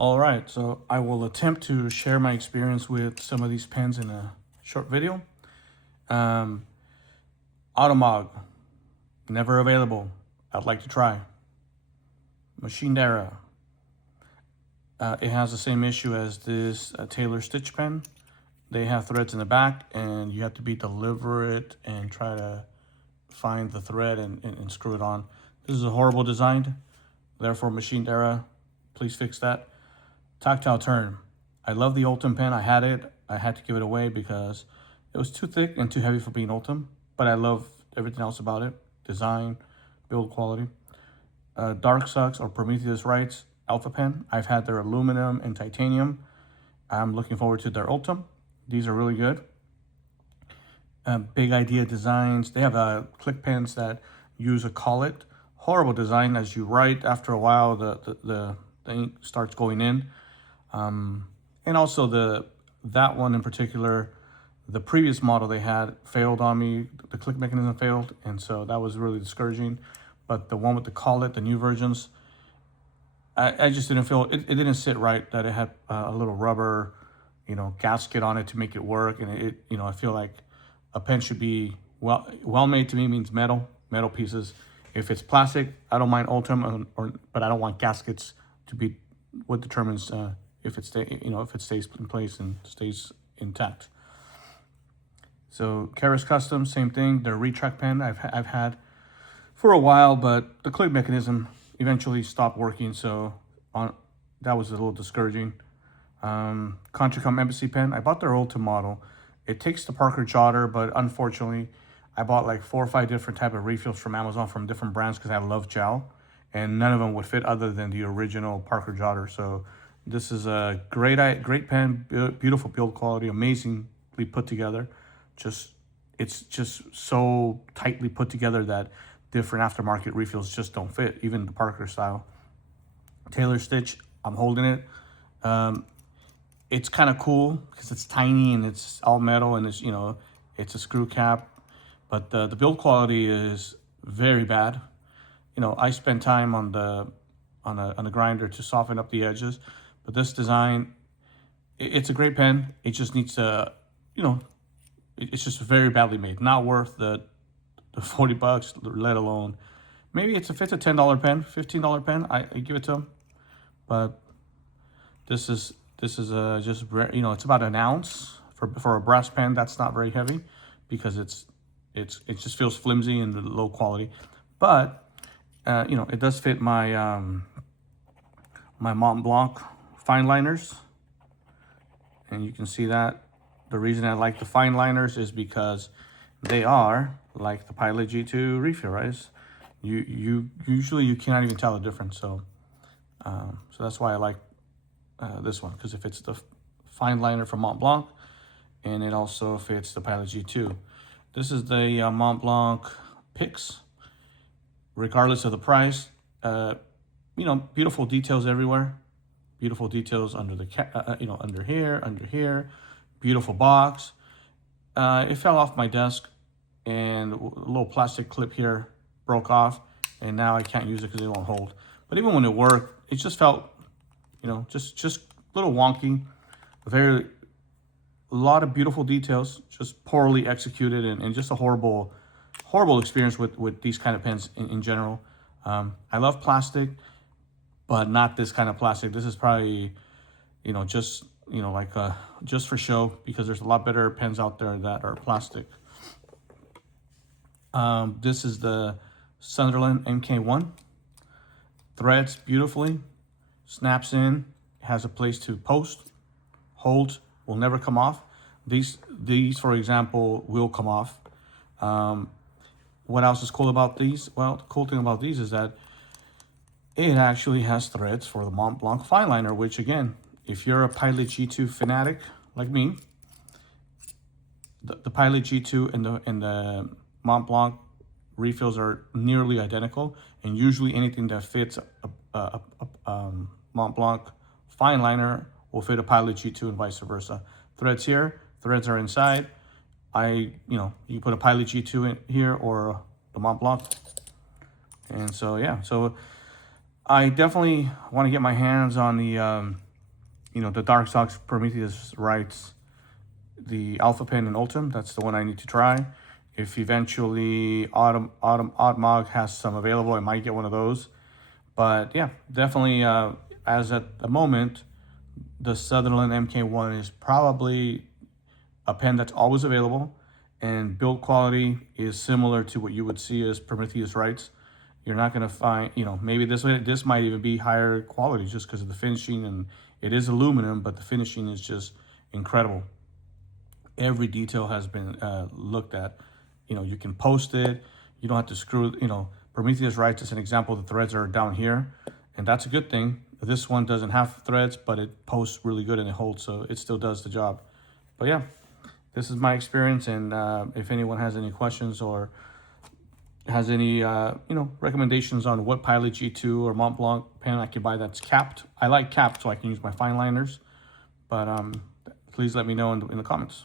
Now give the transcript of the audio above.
All right, so I will attempt to share my experience with some of these pens in a short video. Um, Automog, never available. I'd like to try. Machinedera. It has the same issue as this Taylor Stitch pen. They have threads in the back, and you have to be deliberate and try to find the thread and screw it on. This is a horrible design. Therefore, Machinedera, please fix that. Tactile turn. I love the Ultim pen. I had it. I had to give it away because it was too thick and too heavy for being Ultim. But I love everything else about it. Design, build quality. Dark Sucks or Prometheus Writes Alpha pen. I've had their aluminum and titanium. I'm looking forward to their Ultim. These are really good. Big Idea Designs. They have click pens that use a collet. Horrible design. As you write, after a while, the ink starts going in. And also that one in particular, the previous model they had failed on me. The click mechanism failed, and so that was really discouraging. But the one with the collet, the new versions, I just didn't feel it didn't sit right. That it had a little rubber, gasket on it to make it work, and I feel like a pen should be well made. To me means metal pieces. If it's plastic, I don't mind Ultim, but I don't want gaskets to be what determines if it stays in place and stays intact. So Keras Custom, same thing. Their retract pen I've had for a while, but the click mechanism eventually stopped working, so that was a little discouraging. Contracom Embassy pen. I bought their Ultim model. It takes the Parker Jotter, but unfortunately, I bought like 4 or 5 different type of refills from Amazon from different brands because I love gel, and none of them would fit other than the original Parker Jotter. So this is a great pen, beautiful build quality, amazingly put together. It's just so tightly put together that different aftermarket refills just don't fit, even the Parker style. Taylor Stitch, I'm holding it. It's kind of cool because it's tiny and it's all metal and it's a screw cap, but the build quality is very bad. I spend time on the grinder to soften up the edges, but this design, it's a great pen. It just needs to, it's just very badly made. Not worth the $40, let alone maybe if it's a $10 pen, $15 pen, I give it to them. But this is just it's about an ounce for a brass pen. That's not very heavy because it just feels flimsy and the low quality. But it does fit my my Montblanc fineliners, and you can see that. The reason I like the fineliners is because they are like the Pilot G2 refill, right? You usually cannot even tell the difference. So that's why I like this one, because it fits the fineliner from Montblanc, and it also fits the Pilot G2. This is the Montblanc Pix. Regardless of the price, beautiful details everywhere. Beautiful details under the under here. Beautiful box. It fell off my desk, and a little plastic clip here broke off, and now I can't use it because it won't hold. But even when it worked, it just felt, just a little wonky. A lot of beautiful details, just poorly executed, and just a horrible experience with these kind of pens in general. I love plastic, but not this kind of plastic. This is probably, just for show, because there's a lot better pens out there that are plastic. This is the Sunderland MK1. Threads beautifully, snaps in, has a place to post, holds, will never come off. These for example, will come off. What else is cool about these? Well, the cool thing about these is that it actually has threads for the Montblanc fineliner, which again, if you're a Pilot G2 fanatic like me, the Pilot G2 and the Montblanc refills are nearly identical, and usually anything that fits a Montblanc fineliner will fit a Pilot G2 and vice versa. Threads here, threads are inside. You put a Pilot G2 in here or the Montblanc. And so, yeah, so I definitely want to get my hands on the you know, the Dark Sox Prometheus writes the Alpha Pen and Ultim. That's the one I need to try. If eventually Oddmog has some available, I might get one of those. But yeah, definitely, as at the moment, the Sunderland MK1 is probably a pen that's always available, and build quality is similar to what you would see as Prometheus writes. You're not going to find, you know, maybe this might even be higher quality just because of the finishing, and it is aluminum, but the finishing is just incredible. Every detail has been looked at. You know, you can post it. You don't have to screw, you know, Prometheus writes as an example, the threads are down here, and that's a good thing. This one doesn't have threads, but it posts really good and it holds, so it still does the job. But yeah, this is my experience, and if anyone has any questions or has any you know, recommendations on what Pilot G2 or Montblanc pen I could buy that's capped. I like capped so I can use my fine liners, but please let me know in the comments.